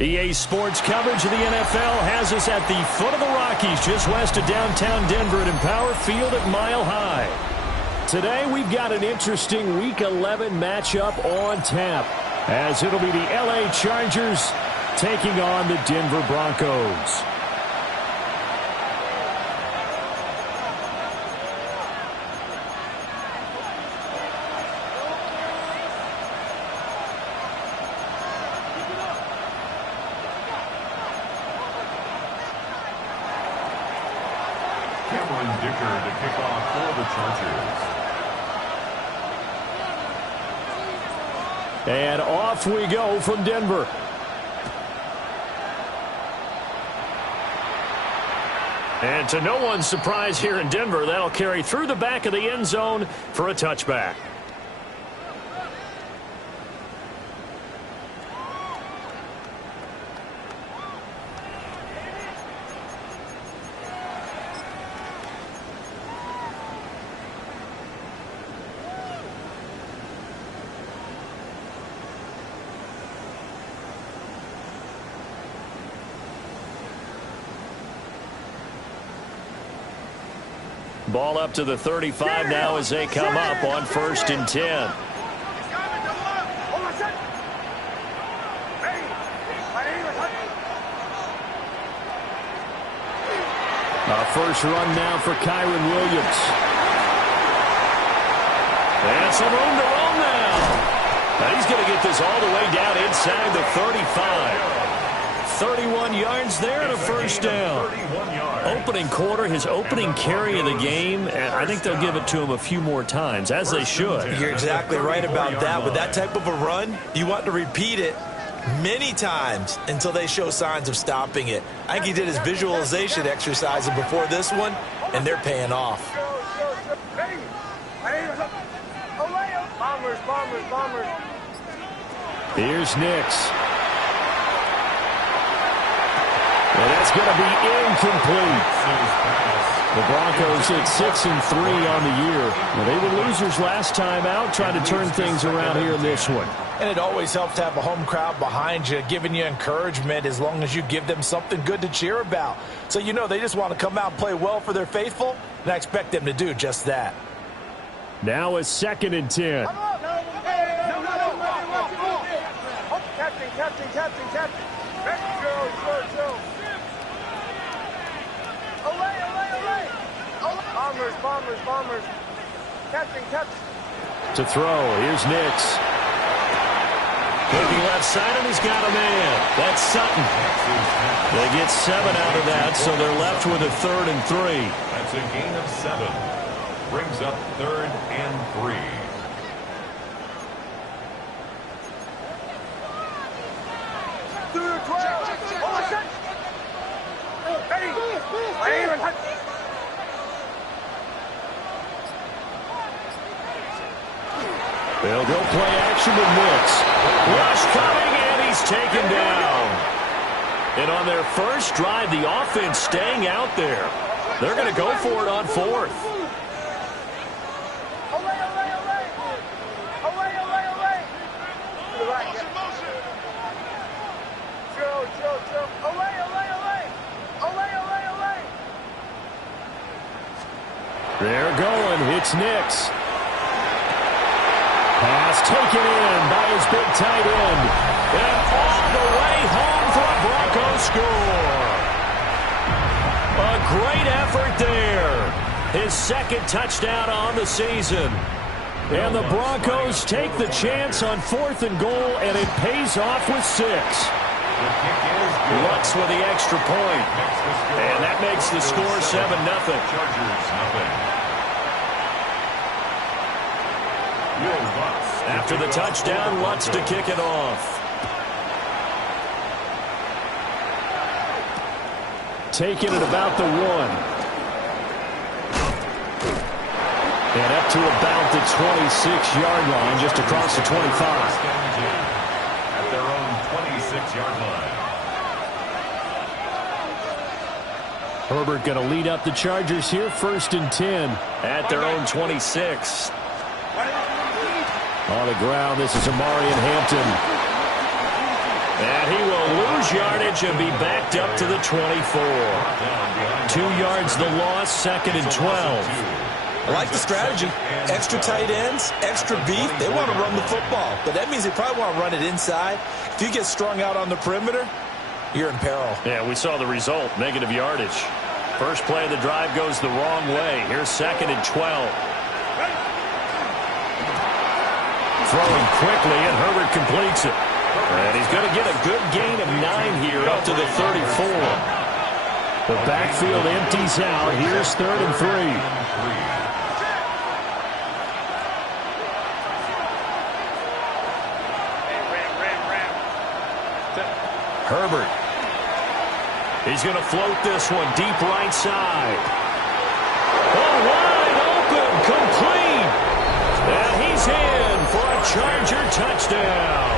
EA Sports coverage of the NFL has us at the foot of the Rockies, just west of downtown Denver at Empower Field at Mile High. Today we've got an interesting Week 11 matchup on tap, as it'll be the LA Chargers taking on the Denver Broncos. To kick off for the Chargers. And off we go from Denver. And to no one's surprise here in Denver, that'll carry through the back of the end zone for a touchback. Ball up to the 35 now as they come up on 1st and 10. First run now for Kyron Williams. And some room to roam now. Now he's going to get this all the way down inside the 35. 31 yards there and a first down. Opening quarter, his opening carry of the game, and I think they'll give it to him a few more times, as they should. You're exactly right about that. With that type of a run, you want to repeat it many times until they show signs of stopping it. I think he did his visualization exercises before this one, and they're paying off. Here's Nix. And that's It's going to be incomplete. The Broncos at 6-3 on the year. Well, they were losers last time out, trying to turn things around here in this one. And it always helps to have a home crowd behind you, giving you encouragement as long as you give them something good to cheer about. So you know they just want to come out and play well for their faithful, and I expect them to do just that. Now a 2nd and 10. Captain. Chill. Away. Bombers. Captain. To throw, here's Nix. Looking left side, and he's got a man. That's Sutton. They get 7 out of that, so they're left with a 3rd and 3. That's a gain of 7. Brings up 3rd and 3. They'll go play action with Nix. Rush coming, and he's taken down. And on their first drive, the offense staying out there. They're going to go for it on 4th. Away. To the right. Chill. Away. They're going. It's Nix. Pass taken in by his big tight end. And all the way home for a Broncos score. A great effort there. His 2nd touchdown on the season. And the Broncos take the chance on 4th and goal, and it pays off with 6. Lutz with the extra point. And that makes the score 7-0. After the touchdown, Lutz to kick it off. Taking it about the 1. And up to about the 26-yard line, just across the 25. At their own 26-yard line. Herbert going to lead up the Chargers here, 1st and 10 at their own 26. On the ground, this is Amarian Hampton. And he will lose yardage and be backed up to the 24. 2 yards the loss, 2nd and 12. I like the strategy. Extra tight ends, extra beef. They want to run the football, but that means they probably want to run it inside. If you get strung out on the perimeter, you're in peril. Yeah, we saw the result, negative yardage. First play of the drive goes the wrong way. Here's 2nd and 12. Throwing quickly, and Herbert completes it. And he's going to get a good gain of 9 here up to the 34. The backfield empties out. Here's 3rd and 3. Herbert. He's going to float this one deep right side. Oh, wide open, complete. And he's in for a Charger touchdown.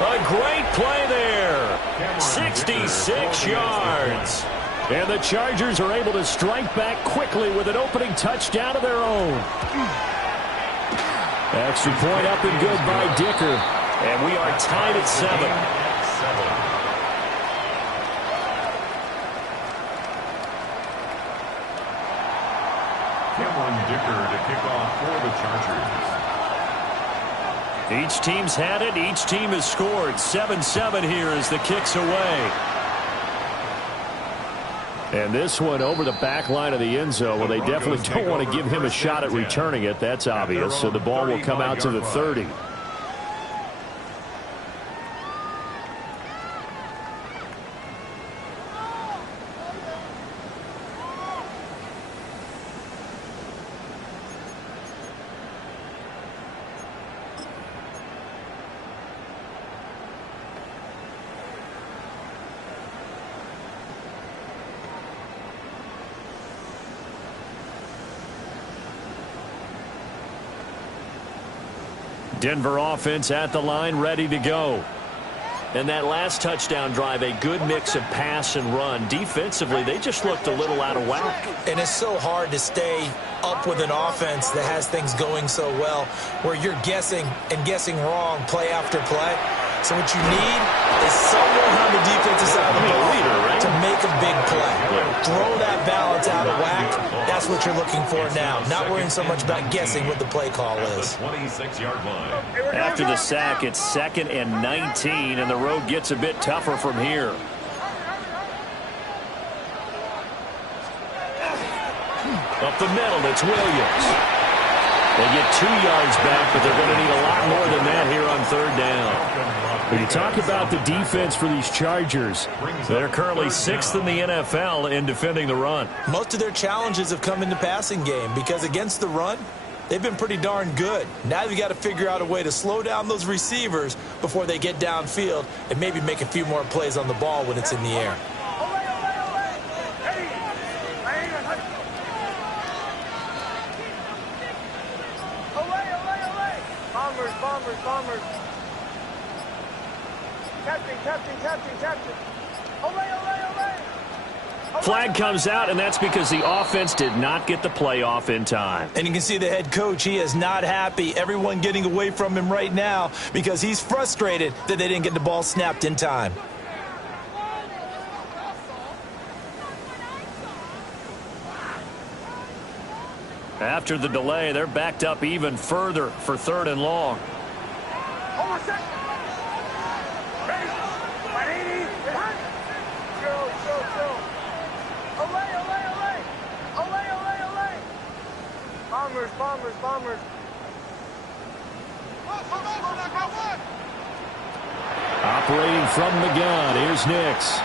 A great play there. 66 yards. And the Chargers are able to strike back quickly with an opening touchdown of their own. Extra point up and good by Dicker. And we are tied at 7. Dicker to kick off for the Chargers. Each team's had it. Each team has scored. 7-7 here as the kick's away. And this one over the back line of the end zone. Well, they definitely don't want to give him a shot at returning it. That's obvious. So the ball will come out to the 30. Denver offense at the line, ready to go. And that last touchdown drive, a good mix of pass and run. Defensively, they just looked a little out of whack. And it's so hard to stay up with an offense that has things going so well, where you're guessing and guessing wrong play after play. So what you need is someone on the defensive side of the ball to make a big play. Throw that balance out of whack. That's what you're looking for now. Not worrying so much about guessing what the play call is. 26-yard line. After the sack, it's 2nd and 19, and the road gets a bit tougher from here. Up the middle, it's Williams. They get 2 yards back, but they're going to need a lot more than that here on 3rd down. When you talk about the defense for these Chargers, they're currently 6th in the NFL in defending the run. Most of their challenges have come in the passing game because against the run, they've been pretty darn good. Now you've got to figure out a way to slow down those receivers before they get downfield and maybe make a few more plays on the ball when it's in the air. Bombers. Captain. Ole. Flag comes out, and that's because the offense did not get the play off in time. And you can see the head coach, he is not happy. Everyone getting away from him right now because he's frustrated that they didn't get the ball snapped in time. After the delay, they're backed up even further for 3rd and long. Bombers. Operating from the gun, here's Nix.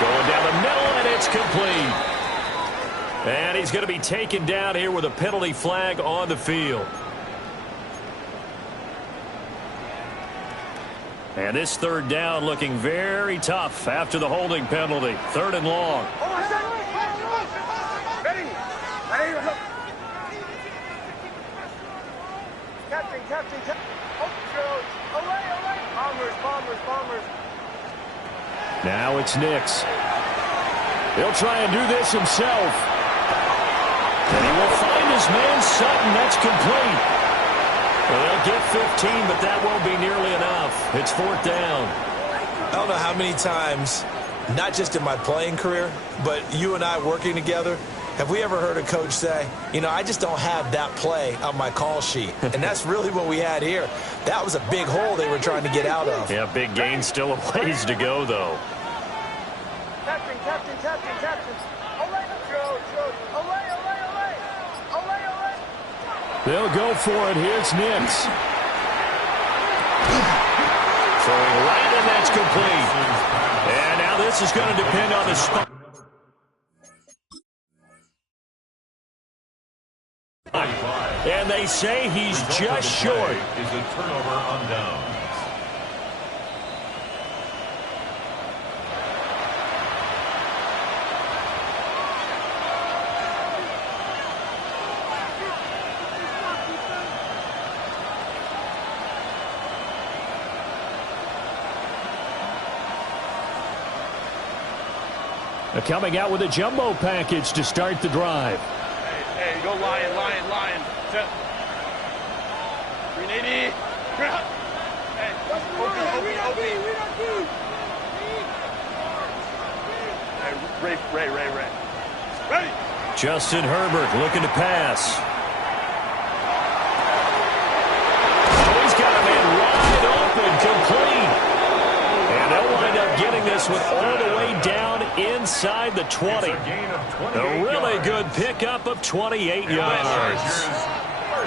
Going down the middle, and it's complete. And he's going to be taken down here with a penalty flag on the field. And this 3rd down looking very tough after the holding penalty. 3rd and long. Captain. Bombers. Now it's Nix. He'll try and do this himself. And he will find his man Sutton. That's complete. Well, they'll get 15, but that won't be nearly enough. It's 4th down. I don't know how many times, not just in my playing career, but you and I working together, have we ever heard a coach say, you know, I just don't have that play on my call sheet. And that's really what we had here. That was a big hole they were trying to get out of. Yeah, big gain, still a ways to go, though. Captain. They'll go for it. Here's Nix. Throwing right, and that's complete. And now this is going to depend on the spot. And they say he's just short. Is a turnover on downs. Coming out with a jumbo package to start the drive. Hey, go Lion. 380. Hey, OB. Hey, Ray. Ready? Justin Herbert looking to pass. Oh, he's got a man wide open, complete. And they'll wind up getting this one all the way down inside the 20. A really good pickup of 28 yards.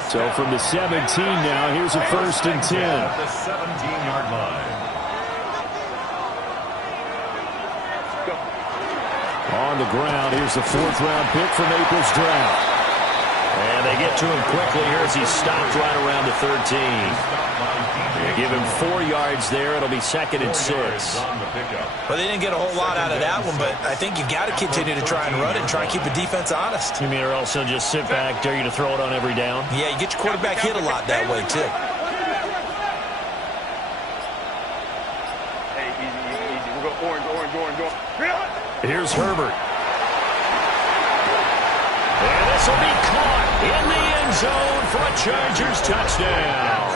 So from the 17 now, here's a 1st and 10. The 17-yard line. On the ground, here's the 4th-round pick from April's draft. And they get to him quickly here as he stopped right around the 13. Give him 4 yards there. It'll be 2nd and 6. Well, they didn't get a whole lot out of that one, but I think you've got to continue to try and run it and try and keep the defense honest. You mean, or else he'll just sit back, dare you to throw it on every down? Yeah, you get your quarterback hit a lot that way, too. Here's Herbert. And this will be caught in the end zone for a Chargers touchdown.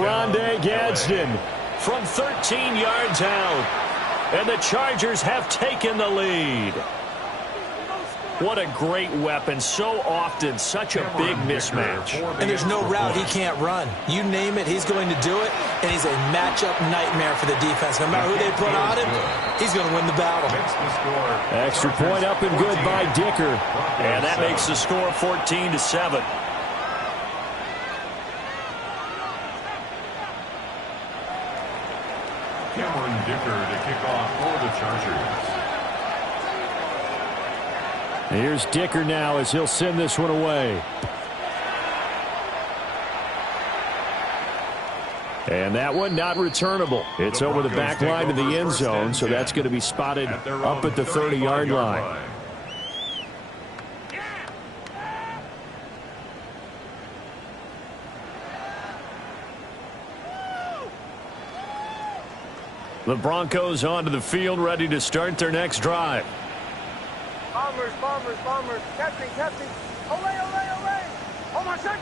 Rondé Gadsden from 13 yards out. And the Chargers have taken the lead. What a great weapon. So often, such a big mismatch. And there's no route he can't run. You name it, he's going to do it. And he's a matchup nightmare for the defense. No matter who they put on him, he's going to win the battle. Extra point up and good by Dicker. And that makes the score 14-7. Cameron Dicker to kick off for the Chargers. Here's Dicker now as he'll send this one away. And that one not returnable. It's over the back line of the end zone, so that's going to be spotted up at the 30-yard line. The Broncos onto the field, ready to start their next drive. Bombers, bombers, bombers. Catching, catching. Olay, olay, olay. Oh, my son.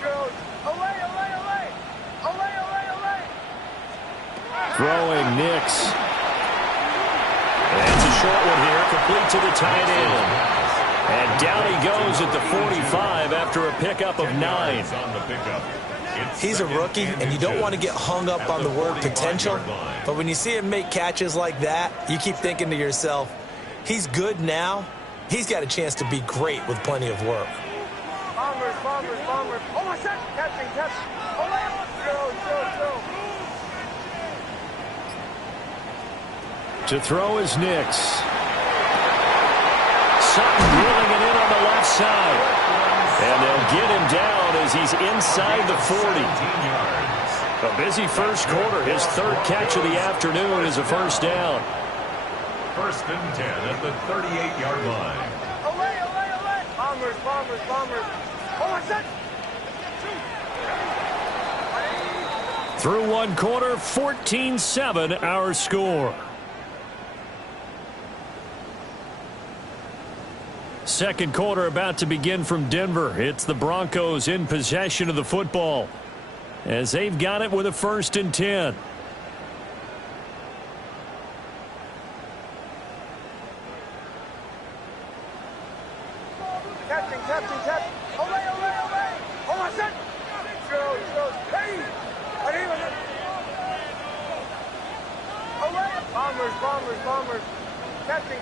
Goes. Olay, olay, olay. Olay, olay, olay. Throwing Nix. And it's a short one here, complete to the tight end. And down he goes at the 45 after a pickup of 9. He's a rookie, and you don't want to get hung up on the word potential. But when you see him make catches like that, you keep thinking to yourself, he's good now. He's got a chance to be great with plenty of work. Bombers, bombers, bombers. Oh, my son. Catching, catching. Olay, go. To throw is Nix. Sutton reeling it in on the left side. And they'll get him down as he's inside the 40. A busy first quarter. His third catch of the afternoon is a first down. First and 10 at the 38-yard line. Olay, olay, olay. Bombers, bombers, bombers. Oh, my son. Through one quarter, 14-7 our score. Second quarter about to begin from Denver. It's the Broncos in possession of the football as they've got it with a 1st and 10. Catching, catching, catching. Olay, olay, olay. Oh, my son. Goes. Hey. Olay. Bombers, bombers, bombers. Catching.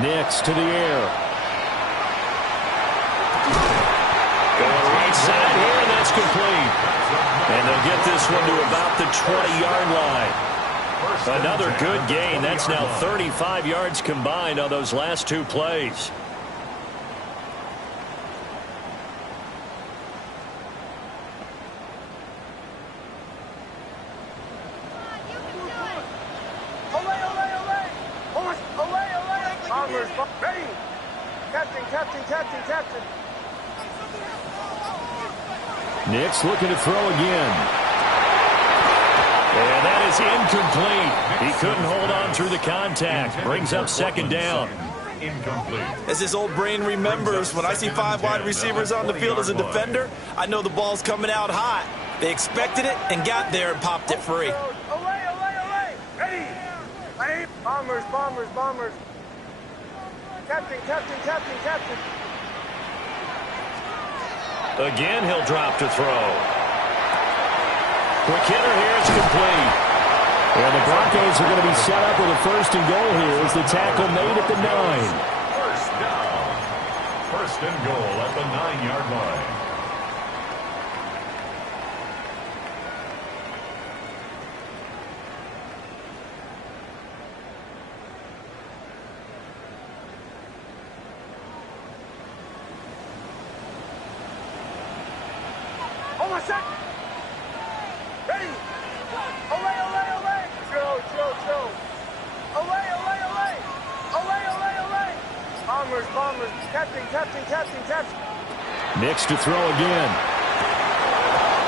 Nix to the air. Going right side here, and that's complete. And they'll get this one to about the 20-yard line. Another good gain. That's now 35 yards combined on those last two plays. Ready. Captain. Nix looking to throw again. And that is incomplete. He couldn't hold on through the contact. Brings up second down. Incomplete. As his old brain remembers, when I see 5 wide receivers on the field as a defender, I know the ball's coming out hot. They expected it and got there and popped it free. Away. Ready. Bombers. Captain. Again, he'll drop to throw. Quick hitter here, it's complete. And the Broncos are going to be set up with a 1st and goal here as the tackle made at the 9. First down. 1st and goal at the 9-yard line. Ready. Away. Go. Away. Bombers. Captain. Nix to throw again.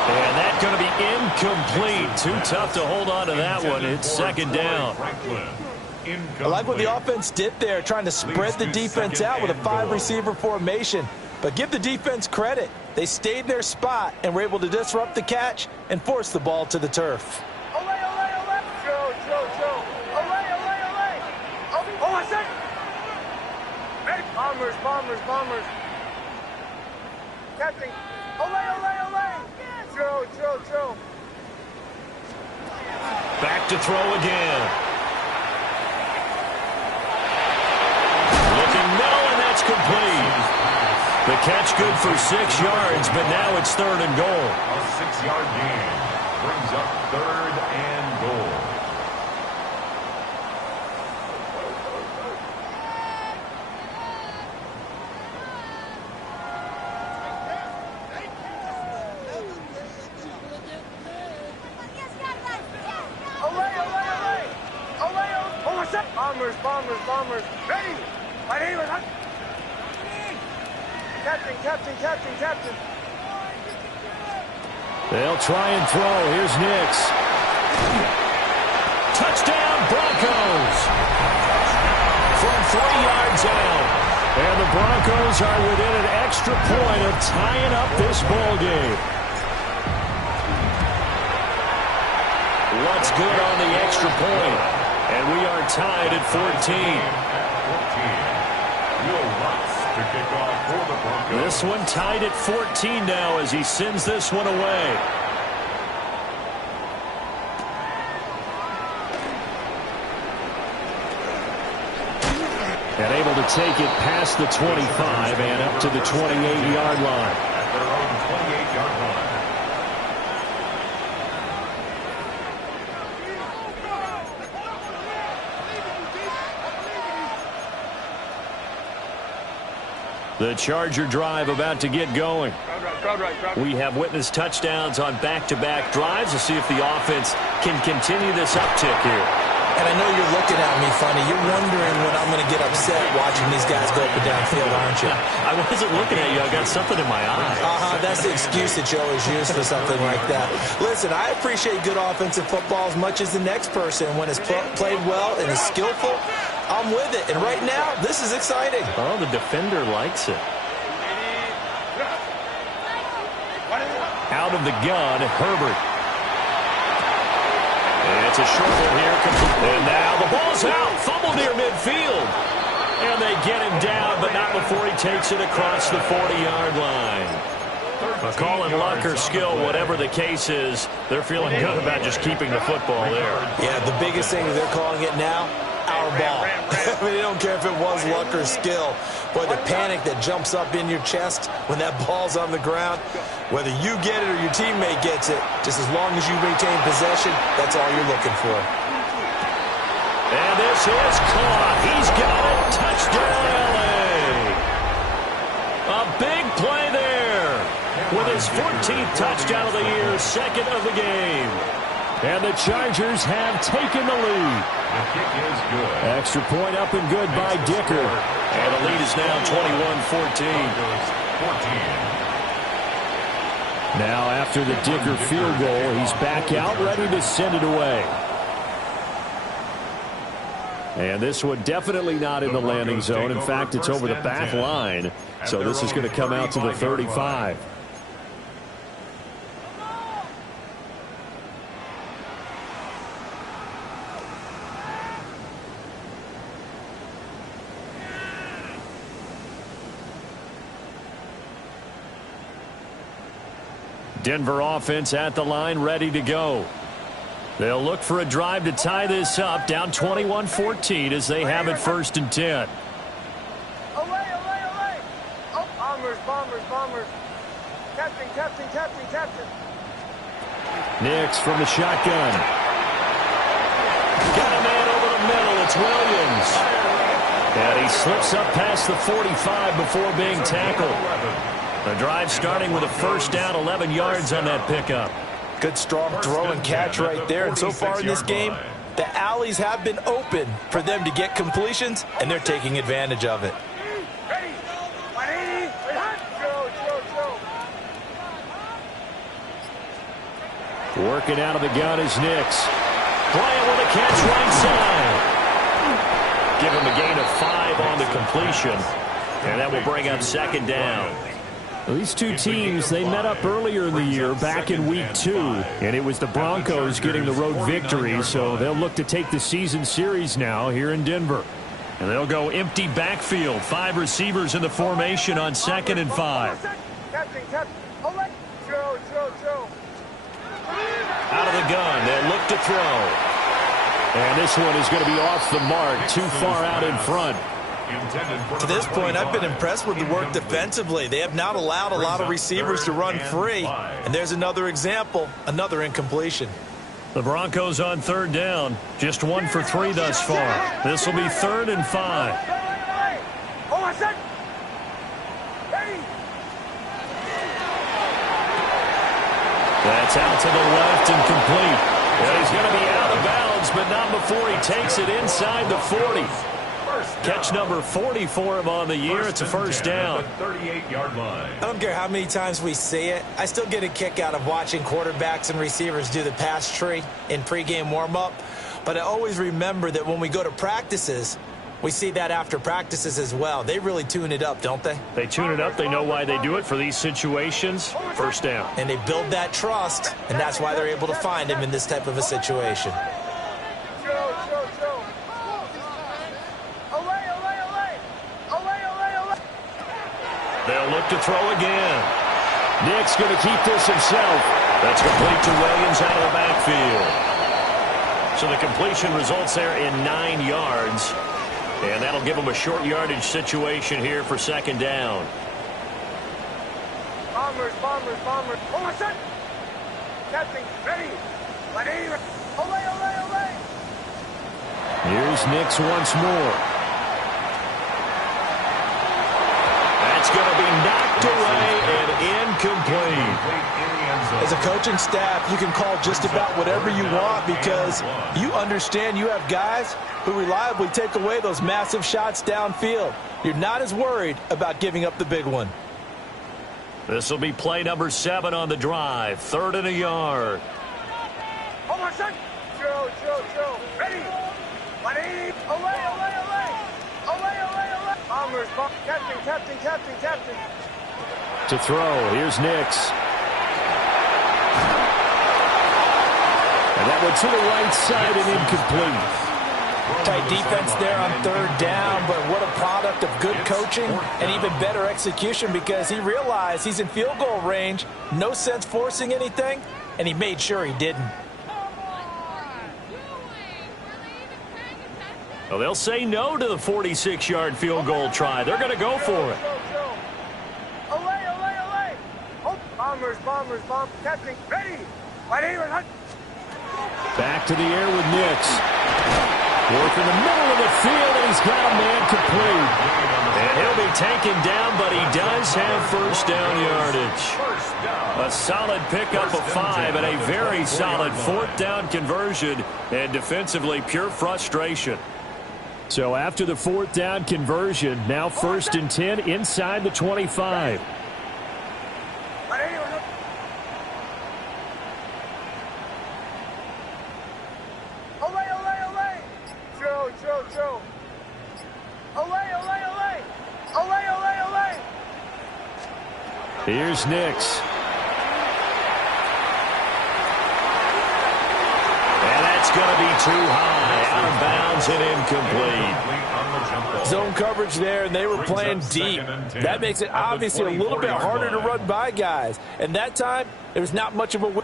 And that's going to be incomplete. Too tough to hold on to that one. It's second down. I like what the offense did there, trying to spread the defense out with a 5-receiver formation. But give the defense credit. They stayed in their spot and were able to disrupt the catch and force the ball to the turf. Bombers, bombers, bombers. Captain. Olay, olay, olay. Throw. Back to throw again. Looking middle, and that's complete. The catch good for 6 yards, but now it's 3rd and goal. A 6-yard gain brings up 3rd and goal. Bombers. Ready. My name is Captain. They'll try and throw. Here's Nix. Touchdown, Broncos. From 3 yards out. And the Broncos are within an extra point of tying up this ball game. What's good on the extra point? And we are tied at 14. This one tied at 14 now as he sends this one away. And able to take it past the 25 and up to the 28-yard line. At their own 28-yard line. The Charger drive about to get going. Crowd right. We have witnessed touchdowns on back-to-back drives to see if the offense can continue this uptick here. And I know you're looking at me funny. You're wondering when I'm going to get upset watching these guys go up and down field, aren't you? I wasn't looking at you. I got something in my eye. That's the excuse that you always use for something like that. Listen, I appreciate good offensive football as much as the next person. When it's played well and is skillful, I'm with it. And right now, this is exciting. Oh, the defender likes it. Out of the gun, Herbert. And it's a short one here. And now the ball's out. Fumble near midfield. And they get him down, but not before he takes it across the 40-yard line. A call in luck or skill, whatever the case is, they're feeling good about just keeping the football there. Yeah, the biggest thing that they're calling it now, our ball. I mean, they don't care if it was luck or skill. But the panic that jumps up in your chest when that ball's on the ground, whether you get it or your teammate gets it, just as long as you maintain possession, that's all you're looking for. And this is caught. He's got it. Touchdown, L.A. A big play there with his 14th touchdown of the year, 2nd of the game. And the Chargers have taken the lead. The kick is good. Extra point up and good by Dicker. And the lead is now 21-14. Now after the Dicker field goal, he's back out ready to send it away. And this one definitely not in the landing zone. In fact, it's over the back line. So this is going to come out to the 35. Denver offense at the line, ready to go. They'll look for a drive to tie this up, down 21-14 as they have it 1st and 10. Away. Oh, bombers. Captain. Nix from the shotgun. Got a man over the middle. It's Williams. And he slips up past the 45 before being tackled. The drive starting with a 1st down, 11 yards on that pickup. Good strong throw and catch right there. And so far in this game, the alleys have been open for them to get completions, and they're taking advantage of it. Ready. 180. Throw. Working out of the gun is Nix. Bryant with a catch right side. Give him a gain of 5 on the completion. And that will bring up second down. Well, these two teams, they met up earlier in the year, back in Week 2. And it was the Broncos getting the road victory, so they'll look to take the season series now here in Denver. And they'll go empty backfield. 5 receivers in the formation on 2nd and 5. Out of the gun, they look to throw. And this one is going to be off the mark, too far out in front. To this point, I've been impressed with the work defensively. They have not allowed a lot of receivers to run free. And there's another example, another incompletion. The Broncos on 3rd down. Just 1 for 3 thus far. This will be 3rd and 5. That's out to the left and complete. Well, he's going to be out of bounds, but not before he takes it inside the 40. Catch number 40 for him on the year. It's a first down. 38-yard line. I don't care how many times we see it. I still get a kick out of watching quarterbacks and receivers do the pass tree in pregame warm-up. But I always remember that when we go to practices, we see that after practices as well. They really tune it up, don't they? They tune it up. They know why they do it for these situations. First down. And they build that trust, and that's why they're able to find him in this type of a situation. They'll look to throw again. Nick's going to keep this himself. That's complete to Williams out of the backfield. So the completion results there in 9 yards. And that'll give them a short yardage situation here for 2nd down. Bombers. Oh, my son. Captain, ready. Olay. Here's Nix once more. That's going to be knocked away and incomplete. As a coaching staff, you can call just about whatever you want because you understand you have guys who reliably take away those massive shots downfield. You're not as worried about giving up the big one. This will be play number 7 on the drive. 3rd and a yard. Oh, my son. Joe. Ready. Olay. Bombers. Captain. To throw. Here's Nix. And that one to the right side and incomplete. Tight defense there on 3rd down, but what a product of good coaching and even better execution because he realized he's in field goal range. No sense forcing anything, and he made sure he didn't. Well, they'll say no to the 46-yard field goal try. They're going to go for it. Olay. Oh, bombers. Captain, ready. Back to the air with Nix. Work in the middle of the field, and he's got a man complete. And he'll be taken down, but he does have first down yardage. A solid pickup of 5 and a very solid 4th down conversion. And defensively, pure frustration. So after the 4th down conversion, now 1st and 10 inside the 25. Joe. Olay. Here's Nix. And that's going to be too high. Out of bounds and incomplete. Zone coverage there, and they were playing deep. That makes it obviously a little bit harder to run by guys. And that time, there was not much of a win.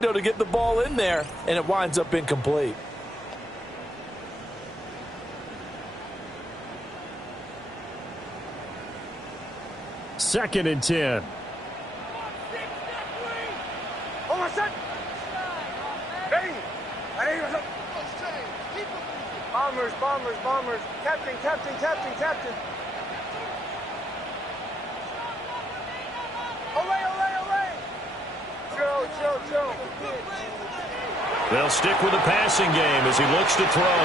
To get the ball in there, and it winds up incomplete. Second and 10. Oh, my son. Ready. Bombers. Captain. Olay. Joe. They'll stick with the passing game as he looks to throw.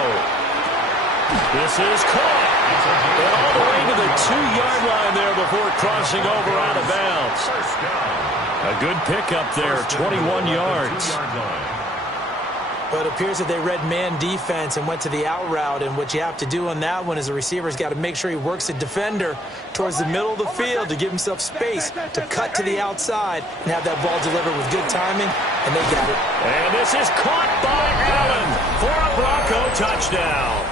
This is caught. And all the way to the 2-yard line there before crossing over out of bounds. A good pickup there, 21 yards. But it appears that they read man defense and went to the out route. And what you have to do on that one is the receiver's got to make sure he works the defender towards the middle of the field to give himself space to cut to the outside and have that ball delivered with good timing, and they got it. And this is caught by Allen for a Bronco touchdown.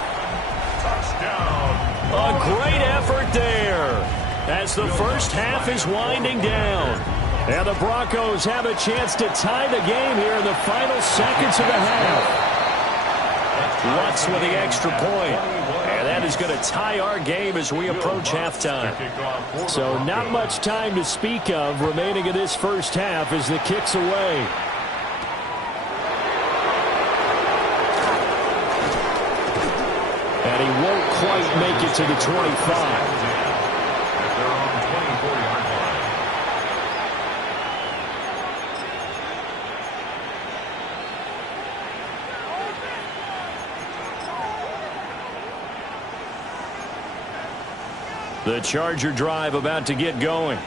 A great effort there as the first half is winding down. And the Broncos have a chance to tie the game here in the final seconds of the half. Lutz with the extra point. And that is going to tie our game as we approach halftime. So not much time to speak of remaining in this first half as the kick's away. And he won't quite make it to the 25. The Charger drive about to get going.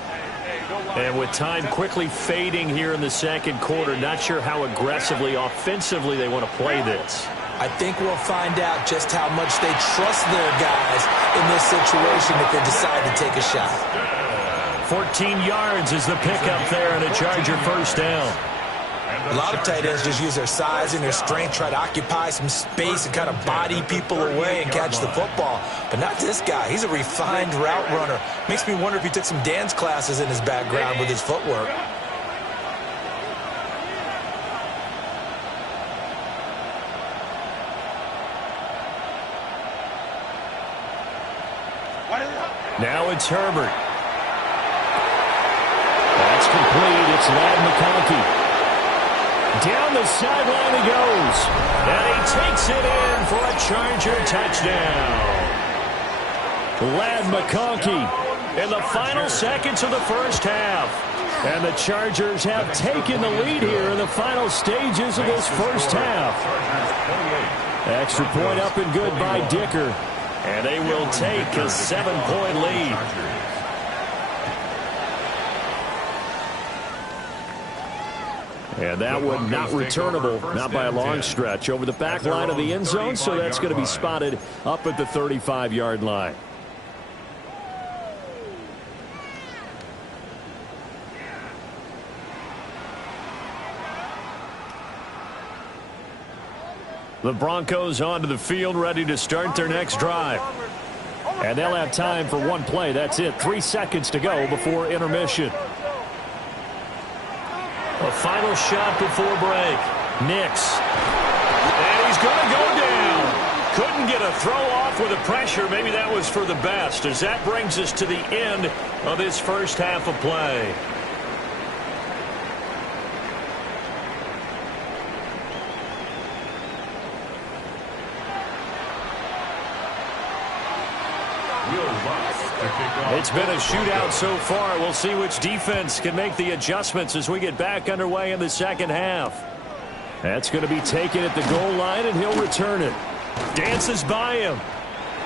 And with time quickly fading here in the second quarter, not sure how aggressively, offensively they want to play this. I think we'll find out just how much they trust their guys in this situation if they decide to take a shot. 14 yards is the pickup there and a Charger first down. A lot of tight ends just use their size and their strength, try to occupy some space and kind of body people away and catch the football. But not this guy. He's a refined route runner. Makes me wonder if he took some dance classes in his background with his footwork. Now it's Herbert. That's complete. It's Madden Move. Down the sideline he goes. And he takes it in for a Charger touchdown. Lad McConkey in the final seconds of the first half. And the Chargers have taken the lead here in the final stages of this first half. Extra point up and good by Dicker. And they will take a 7-point lead. And that one not returnable, not by a long stretch, over the back line of the end zone, so that's going to be spotted up at the 35-yard line. The Broncos onto the field, ready to start their next drive. And they'll have time for one play. That's it. 3 seconds to go before intermission. A final shot before break. Nix. And he's going to go down. Couldn't get a throw off with the pressure. Maybe that was for the best, as that brings us to the end of this first half of play. It's been a shootout so far. We'll see which defense can make the adjustments as we get back underway in the second half. That's going to be taken at the goal line, and he'll return it. Dances by him.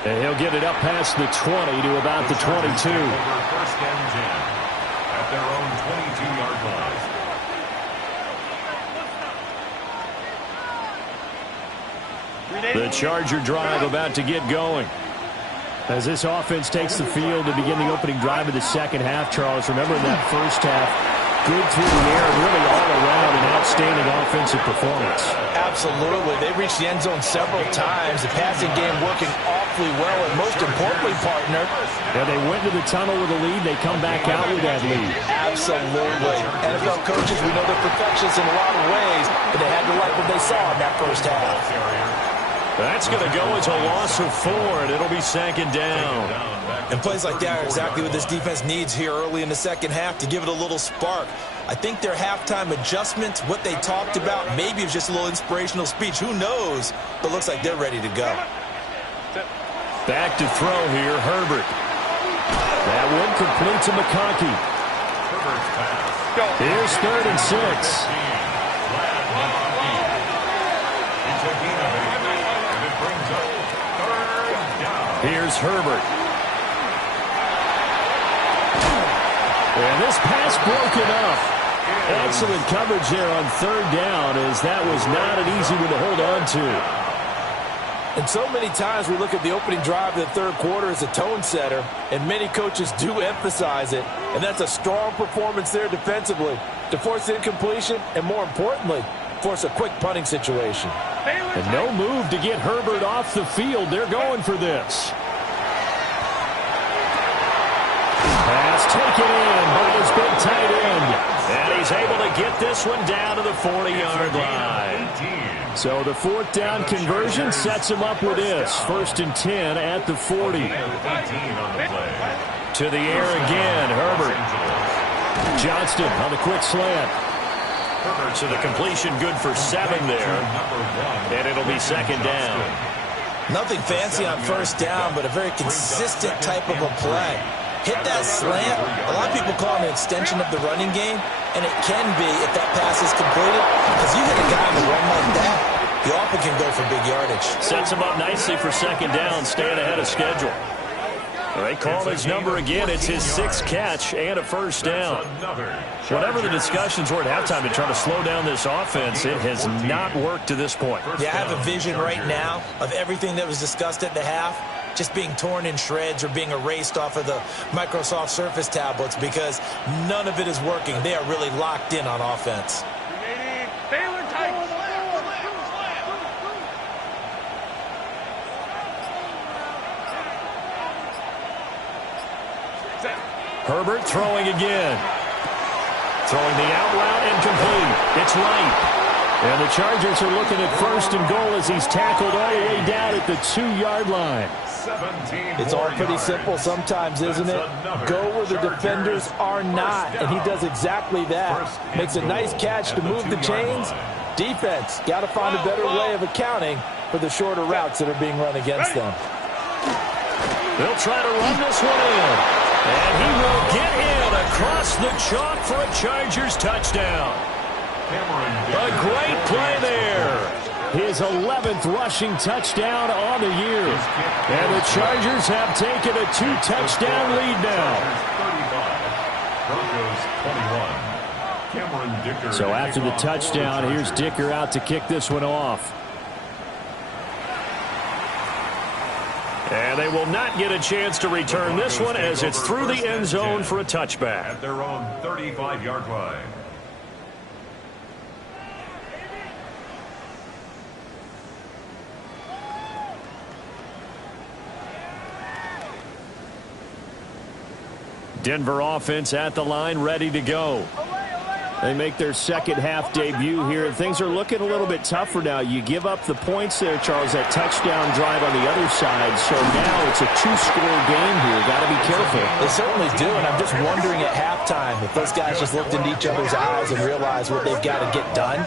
And he'll get it up past the 20 to about the 22. First and 10 at their own 22-yard line. The Charger drive about to get going. As this offense takes the field to begin the opening drive of the second half, Charles, remember in that first half, good through the air, really all around an outstanding offensive performance. Absolutely. They reached the end zone several times. The passing game working awfully well, and most importantly, partner. Yeah, they went to the tunnel with a lead. They come back out with that lead. Absolutely. NFL coaches, we know they're perfectionists in a lot of ways, but they had to like what they saw in that first half. That's going to go as a loss of 4, and it'll be second down. And plays like that are exactly what this defense needs here early in the second half to give it a little spark. I think their halftime adjustments, what they talked about, maybe it's just a little inspirational speech. Who knows? But looks like they're ready to go. Back to throw here, Herbert. That one complete to McConkey. Here's 3rd and 6. Here's Herbert. And this pass broken up. Excellent coverage there on third down, as that was not an easy one to hold on to. And so many times we look at the opening drive of the third quarter as a tone setter, and many coaches do emphasize it. And that's a strong performance there defensively to force incompletion and, more importantly, force a quick punting situation. And no move to get Herbert off the field. They're going for this. Pass taken in by his big tight end. And he's able to get this one down to the 40-yard line. So the fourth down conversion sets him up with this. 1st and 10 at the 40. To the air again, Herbert. Johnston on the quick slant. So the completion good for 7 there. And it'll be 2nd down. Nothing fancy on 1st down, but a very consistent type of a play. Hit that slant. A lot of people call it an extension of the running game, and it can be if that pass is completed, because you hit a guy on the run like that, he often can go for big yardage. Sets him up nicely for 2nd down, staying ahead of schedule. They call his number again. It's his 6th catch and a 1st down. Whatever the discussions were at halftime to try to slow down this offense, it has not worked to this point. Yeah, I have a vision right now of everything that was discussed at the half just being torn in shreds or being erased off of the Microsoft Surface tablets, because none of it is working. They are really locked in on offense. Herbert throwing again. Throwing the out route incomplete. It's right. And the Chargers are looking at 1st and goal as he's tackled all the way down at the 2-yard line. It's all pretty simple sometimes, isn't it? Go where the defenders are not, and he does exactly that. Makes a nice catch to move the chains. Defense, got to find a better way of accounting for the shorter routes that are being run against them. They'll try to run this one in. And he will get in across the chalk for a Chargers touchdown. A great play there. His 11th rushing touchdown on the year. And the Chargers have taken a 2-touchdown lead now. So after the touchdown, here's Dicker out to kick this one off. And they will not get a chance to return this one as it's through the end zone for a touchback. At their own 35-yard line. Denver offense at the line, ready to go. They make their second half debut here, and things are looking a little bit tougher now. You give up the points there, Charles, that touchdown drive on the other side. So now it's a 2-score game here. Got to be careful. They certainly do, and I'm just wondering at halftime if those guys just looked into each other's eyes and realized what they've got to get done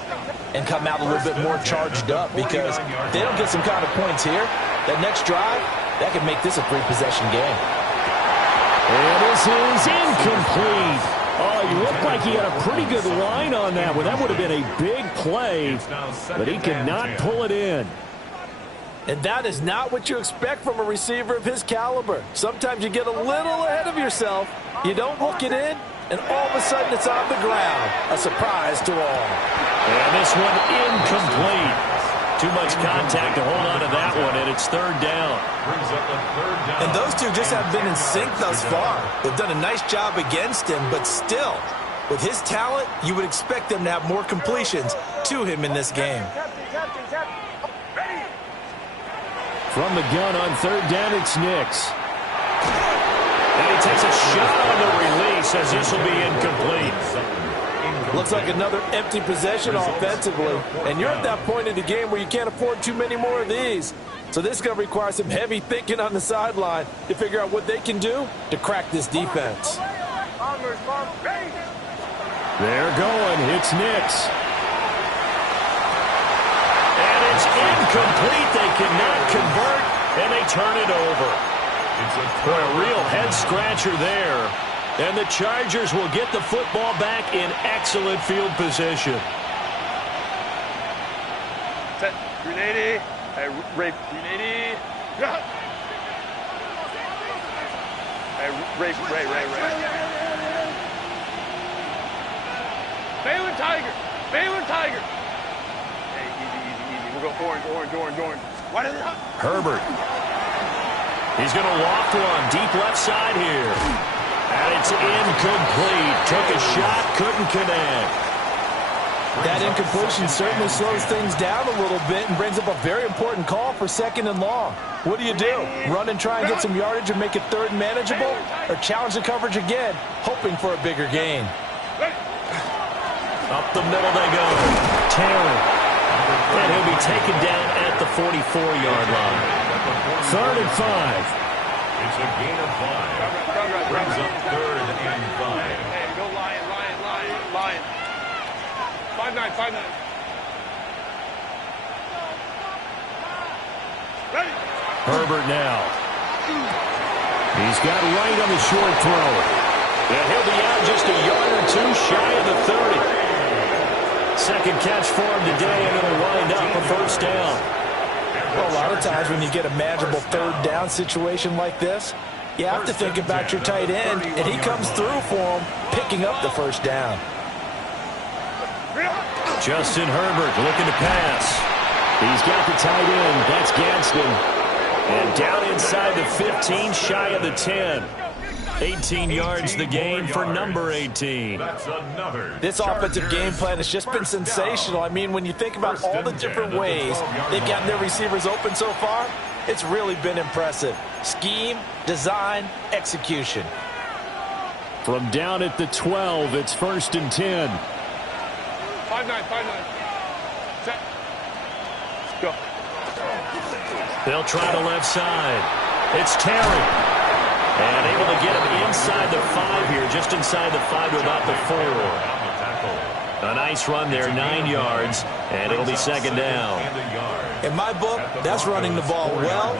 and come out a little bit more charged up, because if they don't get some kind of points here, that next drive, that could make this a 3-possession game. And this is incomplete. Oh, he looked like he had a pretty good line on that one. That would have been a big play, but he could not pull it in. And that is not what you expect from a receiver of his caliber. Sometimes you get a little ahead of yourself. You don't look it in, and all of a sudden it's on the ground. A surprise to all. And this one incomplete. Too much contact to hold on to that one, and it's 3rd down. And those two just have been in sync thus far. They've done a nice job against him, but still, with his talent, you would expect them to have more completions to him in this game. From the gun on 3rd down, it's Nix. And he takes a shot on the release as this will be incomplete. Looks like another empty possession offensively. And you're at that point in the game where you can't afford too many more of these. So this is going to require some heavy thinking on the sideline to figure out what they can do to crack this defense. They're going. It's Nix. And it's incomplete. They cannot convert, and they turn it over. Boy, a real head-scratcher there. And the Chargers will get the football back in excellent field position. Set. 380. Hey, Ray, 380. Hey, Ray. Balin Tiger. Hey, easy. We'll go orange. Why did it? Herbert. He's going to loft one deep left side here. And it's incomplete. Took a shot, couldn't connect. That incompletion certainly slows things down a little bit and brings up a very important call for 2nd and long. What do? Run and try and get some yardage and make it 3rd and manageable? Or challenge the coverage again, hoping for a bigger gain? Up the middle they go. Taylor. And he'll be taken down at the 44-yard line. 3rd and 5. It's a gain of 5. Brings up 3rd and 5. Hey, go Lion. 5-9. Ready. Herbert now. He's got right on the short throw. And he'll be out just a yard or two shy of the 30. Second catch for him today, and it'll wind up a 1st down. Well, a lot of times when you get a manageable 3rd down situation like this, you have to think about your tight end, and he comes through for him, picking up the 1st down. Justin Herbert looking to pass. He's got the tight end. That's Gadsden. And down inside the 15, shy of the 10. 18 yards the gain for number 18. This offensive game plan has just been sensational. I mean, when you think about all the different ways they've gotten their receivers open so far, it's really been impressive. Scheme, design, execution. From down at the 12, it's 1st and 10. 5-9. Set. Go. They'll try the left side. It's Terry. And able to get him inside the 5 here, just inside the 5 to about the 4. A nice run there, 9 yards, and it'll be 2nd down. In my book, that's running the ball well,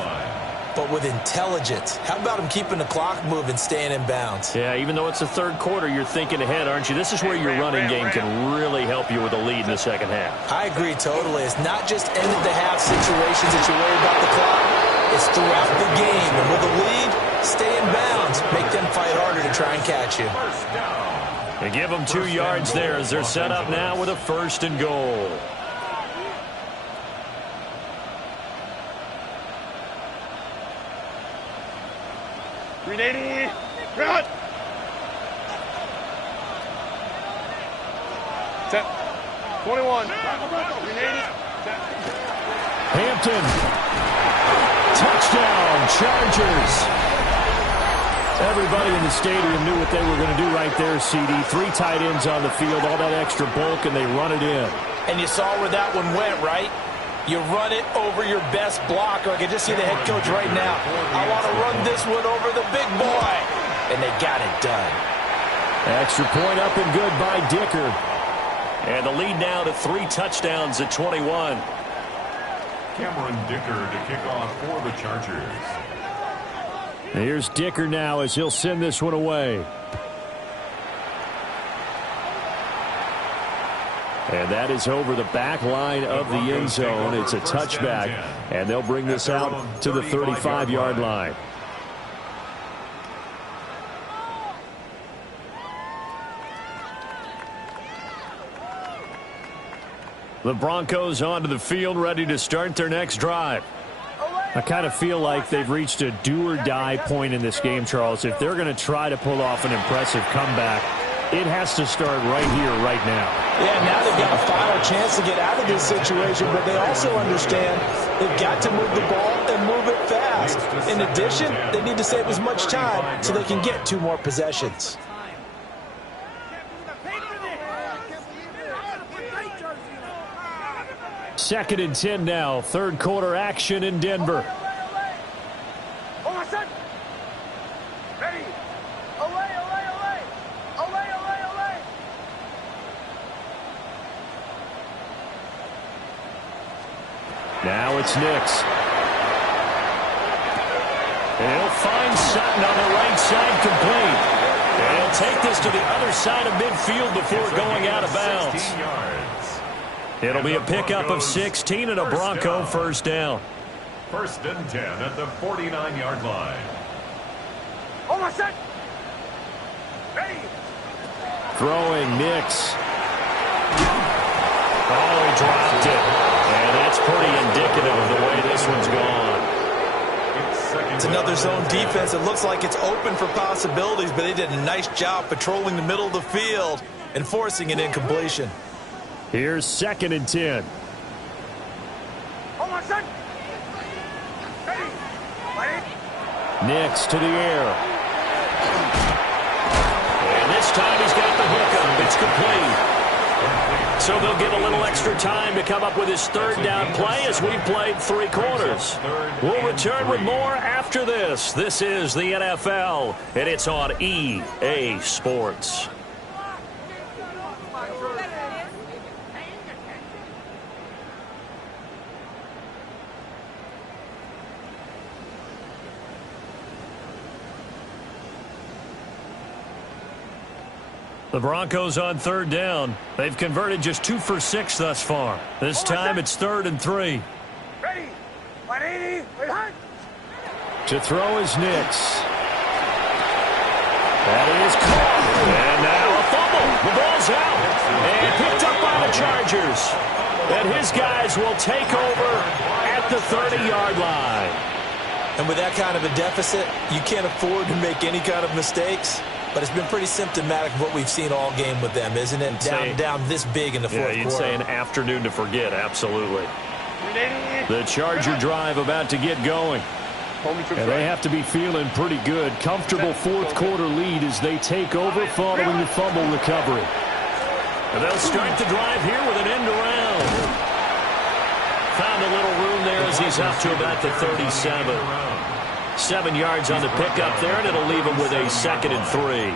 but with intelligence. How about him keeping the clock moving, staying in bounds? Yeah, even though it's the 3rd quarter, you're thinking ahead, aren't you? This is where your running game can really help you with a lead in the 2nd half. I agree totally. It's not just end-of-the-half situations that you worry about the clock. It's throughout the game. And with a lead, stay in bounds. Make them fight harder to try and catch you. They give them 2 yards there as they're set up now with a 1st and goal. .380. Run. Set. 21. 380. Set. Hampton. Touchdown, Chargers. Everybody in the stadium knew what they were going to do right there, CD. 3 tight ends on the field, all that extra bulk, and they run it in. And you saw where that one went, right? You run it over your best blocker. I can just see the head coach right now. I want to run this one over the big boy. And they got it done. Extra point up and good by Dicker. And the lead now to 3 touchdowns at 21. Cameron Dicker to kick off for the Chargers. Here's Dicker now as he'll send this one away. And that is over the back line of the end zone. It's a touchback, and they'll bring this out to the 35-yard line. The Broncos onto the field, ready to start their next drive. I kind of feel like they've reached a do-or-die point in this game, Charles. If they're going to try to pull off an impressive comeback, it has to start right here, right now. Yeah, now they've got a final chance to get out of this situation, but they also understand they've got to move the ball and move it fast. In addition, they need to save as much time so they can get 2 more possessions. Second and 10 now. 3rd quarter action in Denver. Hold on, son. Ready. Away, away, away. Away, away, away. Now it's Nix. And he'll find Sutton on the right side complete. And he'll take this to the other side of midfield before going out of bounds. It'll be a pickup of 16 and a Bronco 1st down. 1st and 10 at the 49-yard line. Hold my set. Ready. Throwing Nix. Oh, he dropped it. And that's pretty indicative of the way this one's gone. It's another zone defense. It looks like it's open for possibilities, but they did a nice job patrolling the middle of the field and forcing an incompletion. Here's 2nd and 10. Hold my set. Ready. Ready. Nix to the air. And this time he's got the hookup. It's complete. So they'll get a little extra time to come up with his 3rd down play as we've played 3 quarters. We'll return with more after this. This is the NFL, and it's on EA Sports. The Broncos on 3rd down. They've converted just 2 for 6 thus far. This time it's 3rd and 3. Ready. 180. Wait, hunt. To throw is Nix. That is caught. And now a fumble. The ball's out. And picked up by the Chargers. And his guys will take over at the 30-yard line. And with that kind of a deficit, you can't afford to make any kind of mistakes. But it's been pretty symptomatic of what we've seen all game with them, isn't it? Down this big in the fourth quarter. Yeah, you'd say an afternoon to forget, absolutely. The Charger drive about to get going. And they have to be feeling pretty good. Comfortable fourth quarter lead as they take over following the fumble recovery. And they'll start the drive here with an end around. Found a little room there as he's up to about the 37. 7 yards on the pickup there, and it'll leave him with a 2nd and 3.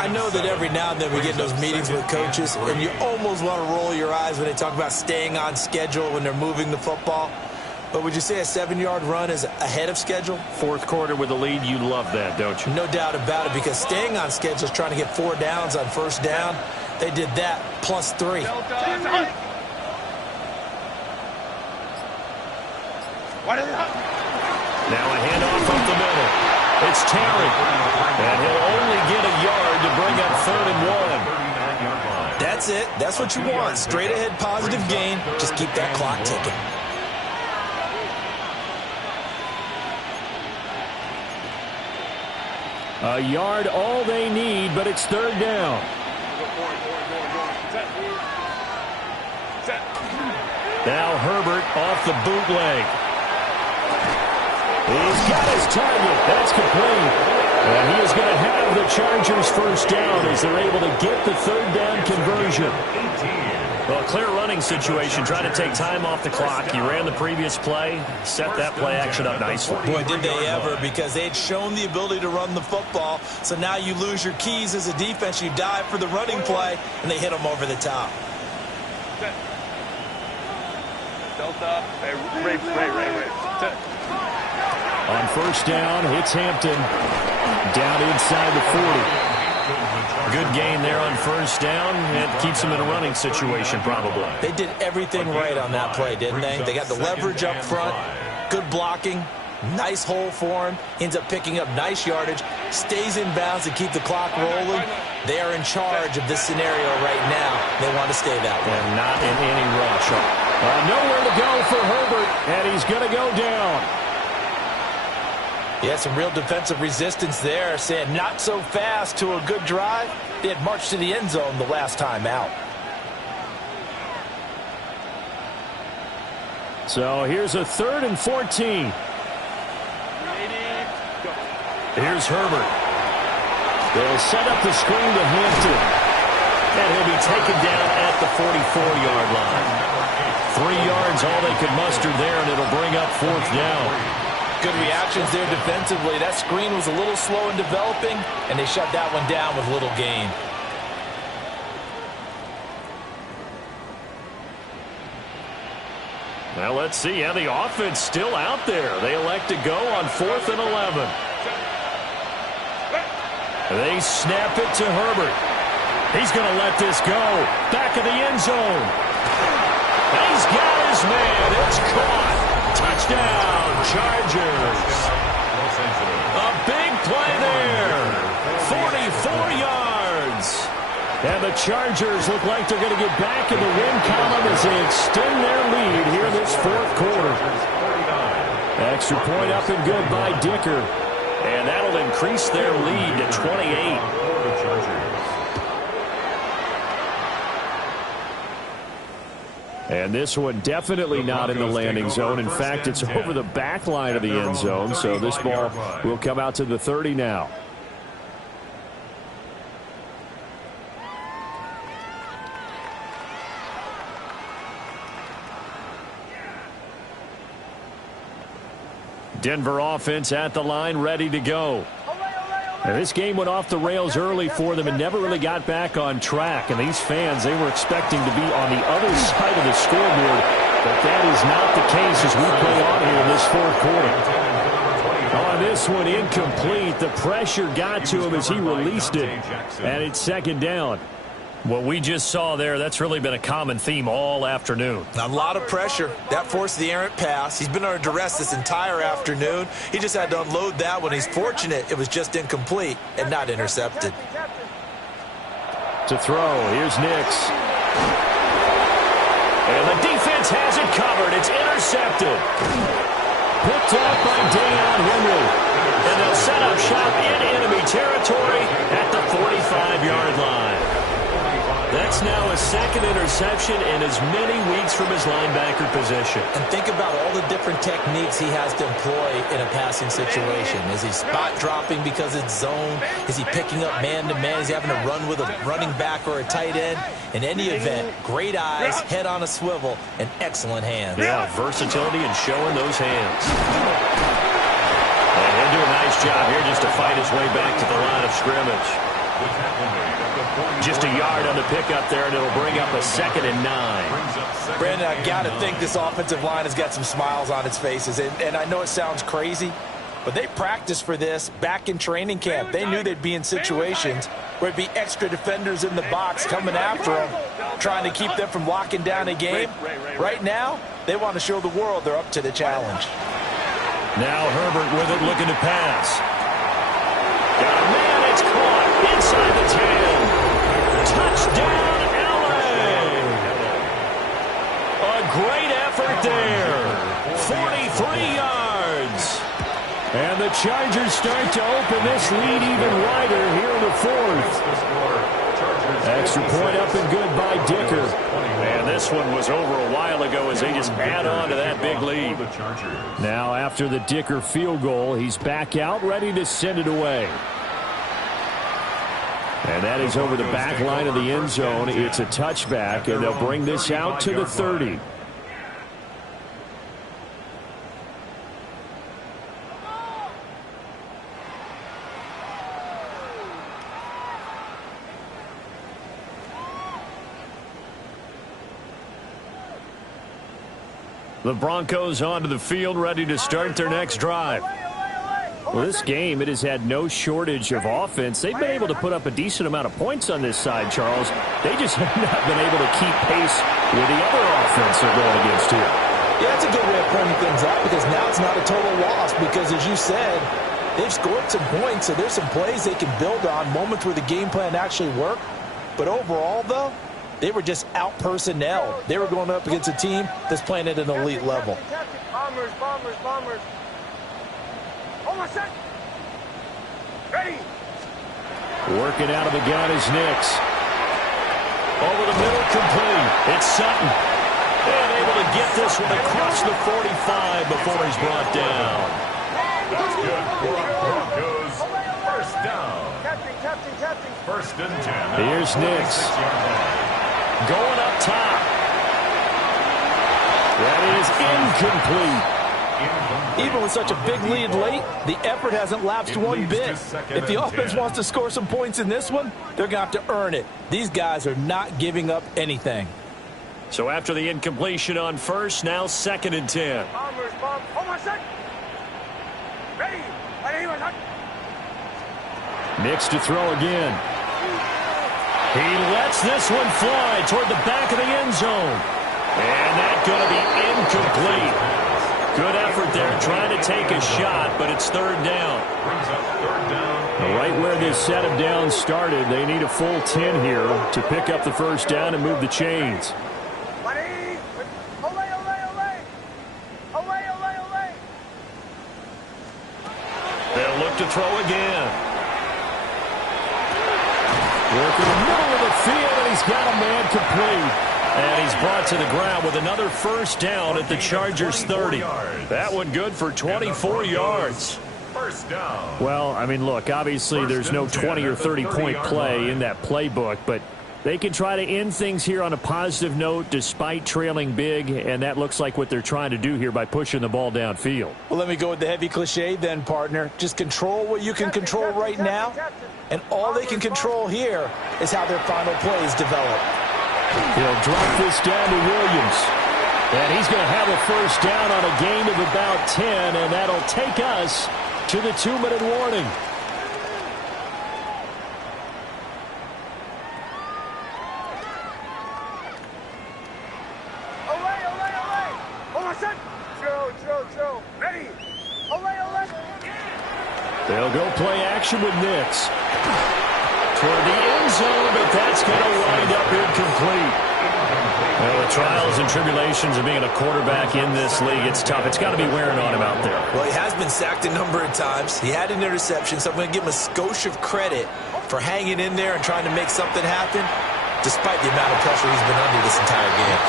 I know that every now and then we get in those meetings with coaches, and you almost want to roll your eyes when they talk about staying on schedule when they're moving the football. But would you say a 7-yard run is ahead of schedule? Fourth quarter with the lead, you love that, don't you? No doubt about it, because staying on schedule is trying to get 4 downs on 1st down. They did that plus 3. Now a handoff up the middle. It's Terry. And he'll only get a yard to bring up 3rd and 1. That's it. That's what you want. Straight ahead positive gain. Just keep that clock ticking. A yard all they need, but it's 3rd down. Now Herbert off the bootleg. He's got his target. That's complete. And he is going to have the Chargers 1st down as they're able to get the 3rd down conversion. Well, clear running situation, trying to take time off the clock. You ran the previous play, set that play action up nicely. Boy, did they ever, because they had shown the ability to run the football. So now you lose your keys as a defense. You dive for the running play, and they hit them over the top. Delta. Hey, Ray. On 1st down, it's Hampton. Down inside the 40. Good gain there on 1st down. It keeps them in a running situation, probably. They did everything right on that play, didn't they? They got the leverage up front, good blocking, nice hole for him, ends up picking up nice yardage, stays in bounds to keep the clock rolling. They are in charge of this scenario right now. They want to stay that way. And not in any rush. Nowhere to go for Herbert, and he's going to go down. Yeah, some real defensive resistance there, saying not so fast to a good drive. They had marched to the end zone the last time out. So here's a 3rd and 14. Here's Herbert. They'll set up the screen to Hampton. And he'll be taken down at the 44-yard line. 3 yards, all they could muster there, and it'll bring up 4th down. Good reactions there defensively. That screen was a little slow in developing, and they shut that one down with little gain. Now let's see how the offense still out there. They elect to go on 4th and 11. They snap it to Herbert. He's going to let this go. Back of the end zone. He's got his man. It's caught. Touchdown, Chargers. A big play there. Chargers look like they're going to get back in the win column as they extend their lead here in this fourth quarter. Extra point up and good by Dicker. And that'll increase their lead to 28. And this one definitely not in the landing zone. In fact, it's over the back line of the end zone. So this ball will come out to the 30 now. Denver offense at the line, ready to go. Now, this game went off the rails early for them and never really got back on track. And these fans, they were expecting to be on the other side of the scoreboard. But that is not the case as we play on here in this fourth quarter. On this one, incomplete. The pressure got to him as he released it. And it's second down. What we just saw there, that's really been a common theme all afternoon. A lot of pressure. That forced the errant pass. He's been under duress this entire afternoon. He just had to unload that one. He's fortunate it was just incomplete and not intercepted. To throw, here's Nix. And the defense has it covered. It's intercepted. Picked up by Deion Henry. And they'll set up shop in enemy territory at the 45-yard line. That's now a second interception in as many weeks from his linebacker position. And think about all the different techniques he has to employ in a passing situation. Is he spot dropping because it's zone? Is he picking up man-to-man? Is he having to run with a running back or a tight end? In any event, great eyes, head on a swivel, and excellent hands. Yeah, versatility and showing those hands. And he'll do a nice job here just to fight his way back to the line of scrimmage. Just a yard on the pickup there, and it'll bring up a 2nd and 9. Brandon, I got to think this offensive line has got some smiles on its faces. And I know it sounds crazy, but they practiced for this back in training camp. They knew they'd be in situations where it'd be extra defenders in the box coming after them, trying to keep them from locking down a game. Right now, they want to show the world they're up to the challenge. Now Herbert with it, looking to pass. Got a man, it's caught inside the 10. Touchdown, LA! A great effort there. 43 yards. And the Chargers start to open this lead even wider here in the fourth. Extra point up and good by Dicker. And this one was over a while ago as they just add on to that big lead. Now after the Dicker field goal, he's back out ready to send it away. And that is over the back line of the end zone. It's a touchback, and they'll bring this out to the 30. The Broncos onto the field, ready to start their next drive. Well, this game, it has had no shortage of offense. They've been able to put up a decent amount of points on this side, Charles. They just have not been able to keep pace with the other offense they're going against here. Yeah, that's a good way of pointing things out because now it's not a total loss because, as you said, they've scored some points, so there's some plays they can build on, moments where the game plan actually worked. But overall, though, they were just out-personnel. They were going up against a team that's playing at an elite level. Bombers, bombers, bombers. Hold on a sec. Ready. Working out of the gun is Nix. Over the middle, complete. It's Sutton. And able to get this one across the 45 before he's brought down. That's good for Broncos. First down. Catching. First and 10. Here's Nix. Going up top. That is incomplete. Even with such a big lead late, the effort hasn't lapsed one bit. If the offense wants to score some points in this one, they're going to have to earn it. These guys are not giving up anything. So after the incompletion on first, now 2nd and 10. Bombers, bombers. Hold on a sec. Ready. Nix to throw again. He lets this one fly toward the back of the end zone. And that's going to be incomplete. Good effort there, trying to take a shot, but it's third down. Brings up third down. Right where this set of downs started, they need a full 10 here to pick up the first down and move the chains. They'll look to throw again. Working the middle of the field, and he's got a man complete. And he's brought to the ground with another first down at the Chargers' 30. That one good for 24 yards. First down. Well, I mean, look, obviously there's no 20 or 30-point play in that playbook, but they can try to end things here on a positive note despite trailing big, and that looks like what they're trying to do here by pushing the ball downfield. Well, let me go with the heavy cliche then, partner. Just control what you can control right now, and all they can control here is how their final plays develop. He'll drop this down to Williams. And he's going to have a first down on a gain of about 10, and that'll take us to the 2-minute warning. They'll go play action with Nix. Toward the end zone, but that's going to wind up incomplete. Well, the trials and tribulations of being a quarterback in this league, it's tough. It's got to be wearing on him out there. Well, he has been sacked a number of times. He had an interception, so I'm going to give him a skosh of credit for hanging in there and trying to make something happen, despite the amount of pressure he's been under this entire game.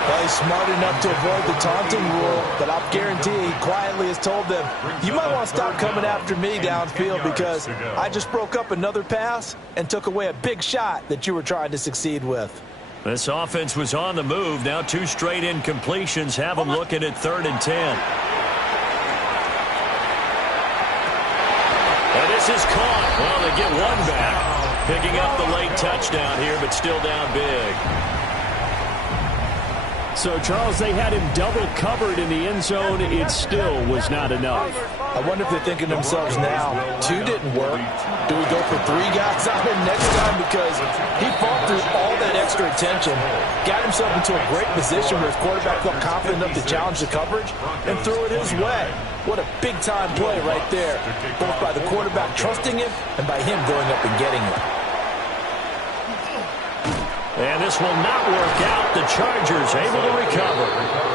Well, he's smart enough to avoid the taunting rule, but I'll guarantee he quietly has told them, you might want to stop coming after me downfield because I just broke up another pass and took away a big shot that you were trying to succeed with. This offense was on the move. Now 2 straight incompletions have them looking at 3rd and 10. And this is caught. Well, they get one back. Picking up the late touchdown here, but still down big. So, Charles, they had him double covered in the end zone. It still was not enough. I wonder if they're thinking to themselves now, 2 didn't work. Do we go for 3 guys on him next time? Because he fought through all that extra attention, got himself into a great position where his quarterback felt confident enough to challenge the coverage and threw it his way. What a big-time play right there, both by the quarterback trusting him and by him going up and getting it. And this will not work out. The Chargers able to recover.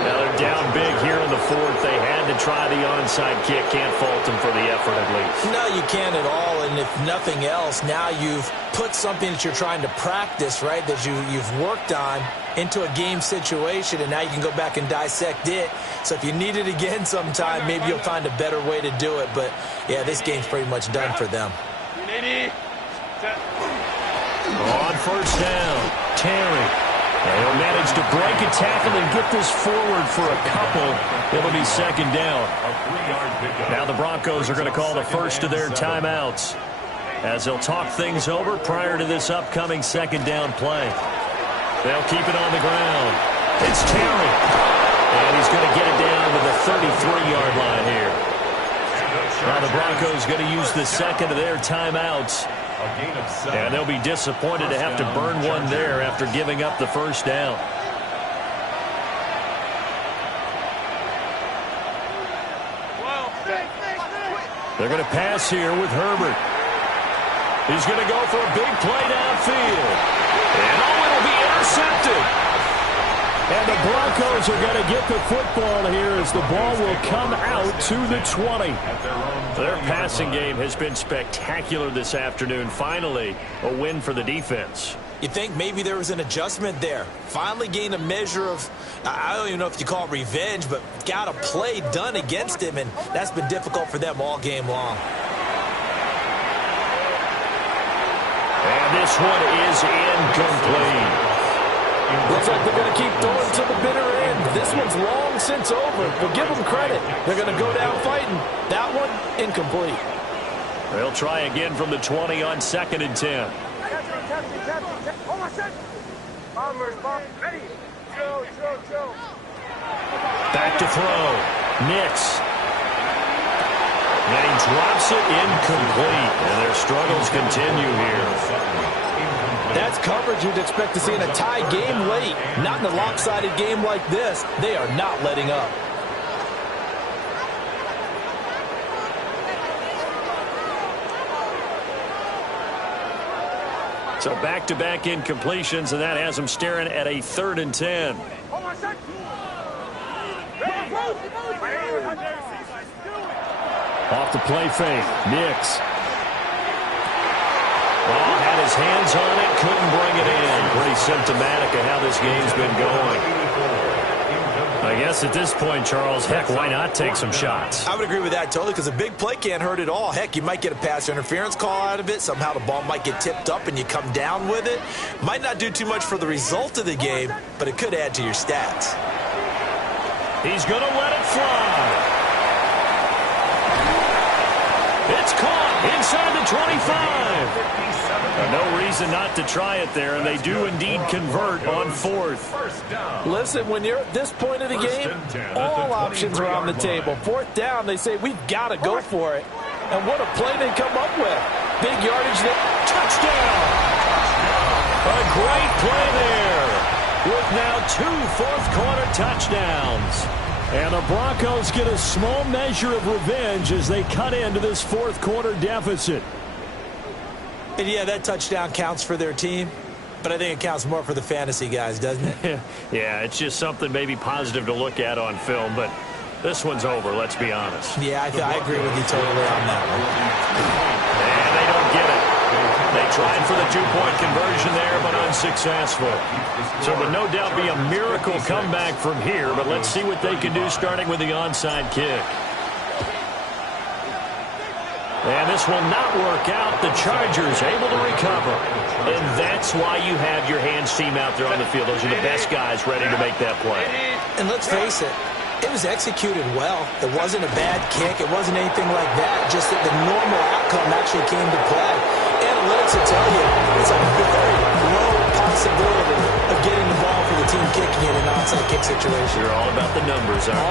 Now they're down big here in the 4th. They had to try the onside kick. Can't fault them for the effort at least. No, you can't at all. And if nothing else, now you've put something that you're trying to practice, right, that you've worked on into a game situation, and now you can go back and dissect it. So if you need it again sometime, maybe you'll find a better way to do it. But, yeah, this game's pretty much done for them. On first down, Terry. They'll manage to break a tackle and get this forward for a couple. It'll be 2nd down. Now the Broncos are going to call the first of their timeouts as they'll talk things over prior to this upcoming 2nd down play. They'll keep it on the ground. It's Terry. And he's going to get it down to the 33-yard line here. Now the Broncos going to use the 2nd of their timeouts. And they'll be disappointed to have to burn one there after giving up the first down. They're going to pass here with Herbert. He's going to go for a big play downfield. And it'll be intercepted. And the Broncos are going to get the football here as the ball will come out to the 20. Their passing game has been spectacular this afternoon. Finally, a win for the defense. You think maybe there was an adjustment there. Finally gained a measure of, I don't even know if you call it revenge, but got a play done against him, and that's been difficult for them all game long. And this one is incomplete. Looks like they're going to keep throwing to the bitter end. This one's long since over, but give them credit. They're going to go down fighting. That one, incomplete. They'll try again from the 20 on 2nd and 10. Back to throw. Nix. And he drops it incomplete. And their struggles continue here. That's coverage you'd expect to see in a tie game late. Not in a lopsided game like this. They are not letting up. So back-to-back incompletions, and that has them staring at a 3rd and 10. Off the play fake. Nix. Oh, had his hands on it, couldn't bring it in. Pretty symptomatic of how this game's been going. I guess at this point, Charles, heck, why not take some shots? I would agree with that totally, because a big play can't hurt at all. Heck, you might get a pass interference call out of it. Somehow the ball might get tipped up and you come down with it. Might not do too much for the result of the game, but it could add to your stats. He's going to let it fly. It's caught inside the 25. No reason not to try it there, and they do indeed convert on 4th. Listen, when you're at this point of the game, all options are on the table. 4th down, they say, we've got to go for it. And what a play they come up with. Big yardage there. Touchdown! A great play there, with now 2 fourth-quarter touchdowns. And the Broncos get a small measure of revenge as they cut into this 4th-quarter deficit. And yeah, that touchdown counts for their team, but I think it counts more for the fantasy guys, doesn't it? Yeah, it's just something maybe positive to look at on film, but this one's over, let's be honest. Yeah, I agree with you totally on that one. And they don't get it. They tried for the 2-point conversion there, but unsuccessful. So it would no doubt be a miracle comeback from here, but let's see what they can do starting with the onside kick. And this will not work out. The Chargers able to recover. And that's why you have your hands team out there on the field. Those are the best guys ready to make that play. And let's face it, it was executed well. It wasn't a bad kick. It wasn't anything like that. Just that the normal outcome actually came to play. Analytics will tell you it's a very low possibility of getting the ball for the team kicking in an onside kick situation. You're all about the numbers, aren't you?